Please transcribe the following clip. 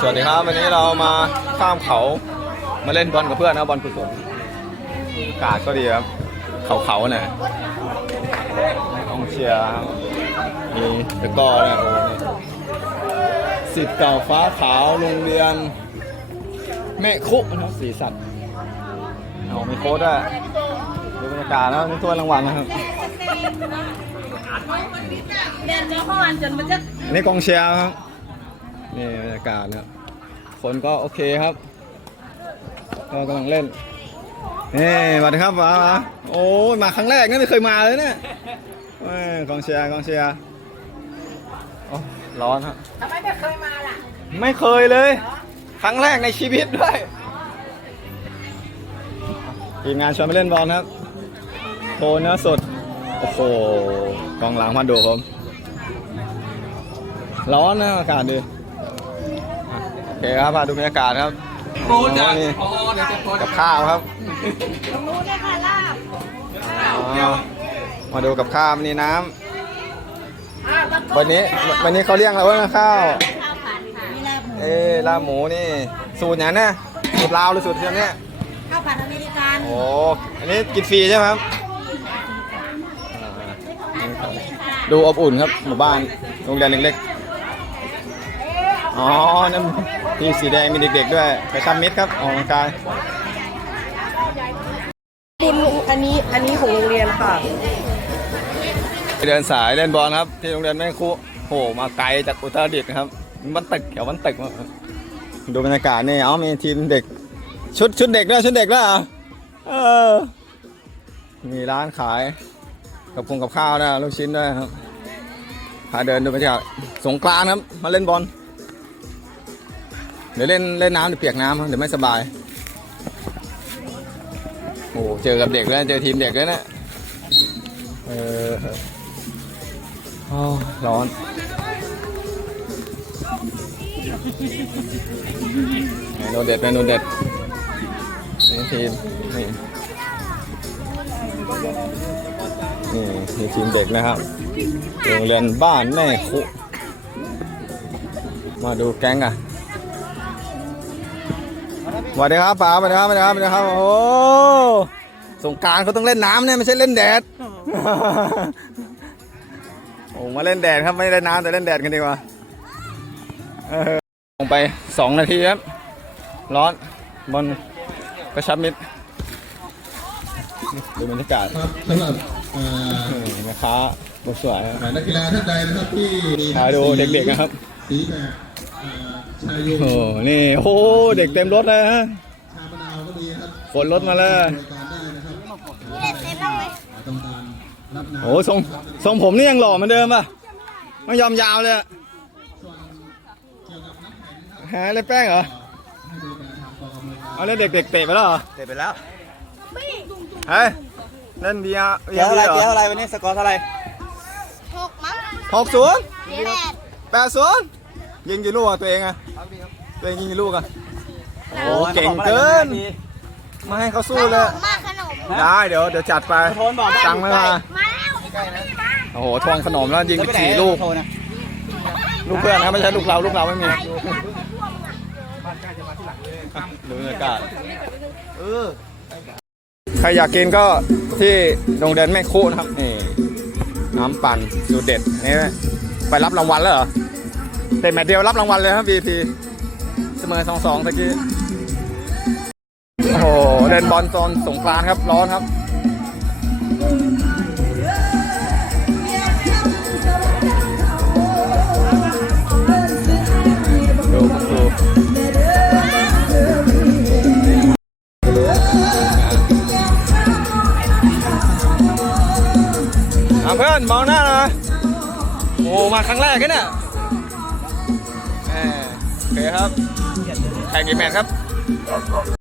สวัสดีครับ วันนี้เรามาข้ามเขามาเล่นบอลกับเพื่อนนะบอลกุศลอากาศก็ดีครับ เขาเขาๆน่ะต้องเชียร์ครับมีตะกร้อเนี่ยโอ้นี่สิทธิ์เก่าฟ้าขาวโรงเรียน แม่คุนะครับสีสัตว์เอามีโค้ดด้วยดูบรรยากาศแล้วนี่ถ้วยรางวัลนะครับเดินจะห้อนจนมันจะอันนี่กองเชียร์ครับ นี่บรรยากาศนะครับคนก็โอเคครับ ก็กำลังเล่นนี่สวัสดีครับมามาโอ้ยมาครั้งแรกนี่ไม่เคยมาเลยเนี่ยเอ้ยกองเชียร์กองเชียร์โอ้ร้อนครับทำไมไม่เคยมาล่ะไม่เคยเลย ครั้งแรกในชีวิตด้วยทีมงานชวนมาเล่นบอลครับโทนเนื้อสดโอ้โหกองหลังมาดูผมร้อนนะอากาศดีอะโอเคครับมาดูบรรยากาศครับโอ้นี่กับข้าวครับตรงนู้นนะคะลาบอ๋อมาดูกับข้าวนี่น้ำวันนี้วันนี้เขาเรียกเราว่าข้าวข้าวผัดค่ะมีลาบหมูเอ้ลาบหมูนี่ สูตรไหนเนี่ยสูตรลาวหรือสูตรเทียมเนี่ยข้าวผัดอเมริกันโอ้อันนี้กินฟรีใช่ไหมครับอ่าดูอบอุ่นครับหมู่บ้านโรงเรียนเล็กๆ อ๋อนั่นที่สีแดงมีเด็กๆด้วยไปทำมิตรครับออกกำลังกายคุณอันนี้อันนี้ของโรงเรียนค่ะไปเดินสายเล่นบอลครับ ที่โรงเรียนแม่คุโหมาไกลจากอุตรดิตถ์นะครับมันตึกแถวมันตึกมาดูบรรยากาศนี่เอามีทีมเด็ก ชุดชุดเด็กด้วยชุดเด็กด้วยเหรอเออมีร้านขายกับพงกับข้าวนะลูกชิ้นด้วยครับพาเดินดูบรรยากาศสงกรานต์ครับ มาเล่นบอล เดี๋ยวเล่นเล่นน้ำเดี๋ยวเปียกน้ำเดี๋ยวไม่สบาย โอ้เจอกับเด็กแล้วเจอทีมเด็กแล้วนะเออโอ้ร้อน เมนูเด็ดเมนูเด็ดนี่ทีมนี่นี่นี่ทีมเด็กนะครับโรงเรียนบ้านแม่คุมาดูแก๊งอะ สวัสดีครับป๋าสวัสดีครับสวัสดีครับสวัสดีครับ โอ้โหสงกรารเขาต้องเล่นน้ำเนี่ยไม่ใช่เล่นแดด โอ้มาเล่นแดดครับไม่ได้เล่นน้ำแต่เล่นแดดกันดีกว่าเออลงไปสองนาทีครับ ร้อนบนกระชับมิดดูบรรยากาศครับสำหรับเอ่อนี่แม่ค้าบสวยครับนักกีฬาท่านใดนะครับที่มีถ่ายดูเด็กๆนะครับ สีแบบเอ่อชาย โยโอ้โหนี่โอ้โหเด็กเต็มรถเลยฮะชามะนาวก็มีนะครับขนรถมาเลยบริการได้นะครับต้องการรับน้ำโอ้โหทรงทรงผมนี่ยังหล่อเหมือนเดิมป่ะไม่ยอมยาวเลยอะแหมเลยแป้งเหรอเอาเล่นเด็กๆเตะไปแล้วเหรอเตะไปแล้วเฮ้ยเล่นเบียร์เกียวอะไรเหรเกียวออะไรวันนี้สกอร์เท่าไหร่หกมั้งหกศูนย์นี่แหละแปดศูนย์ ยิงกี่ลูกอะตัวเองอะตัวเองยิงกี่ลูกอะโอ้โหเก่งเกินมาให้เขาสู้เลยมากขนมได้เดี๋ยวเดี๋ยวจัดไปโทนบอกตังค์ไม่มามาแล้วอีกคนนี้มาโอ้โหทวงขนมแล้วยิงไปสี่ลูกโทนนะลูกเพื่อนนะไม่ใช่ลูกเราลูกเราไม่มีดูบรรยากาศเออใครอยากกินก็ที่โรงเรียนแม่คุนะครับนี่น้ำปั่นสูตรเด็ดนี่ไปรับรางวัลแล้วเหรอ เตะแมตช์เดียวรับรางวัลเลยครับ BP เสมอสองสองตะกี้ โอ้โหเล่นบอลตอนสงกรานต์ครับ ร้อนครับ ดูดูอะเพื่อนมองหน้าหนะ โอ้ มาครั้งแรกกันเนี่ย เคครับแข่งกี่แมตช์ครับ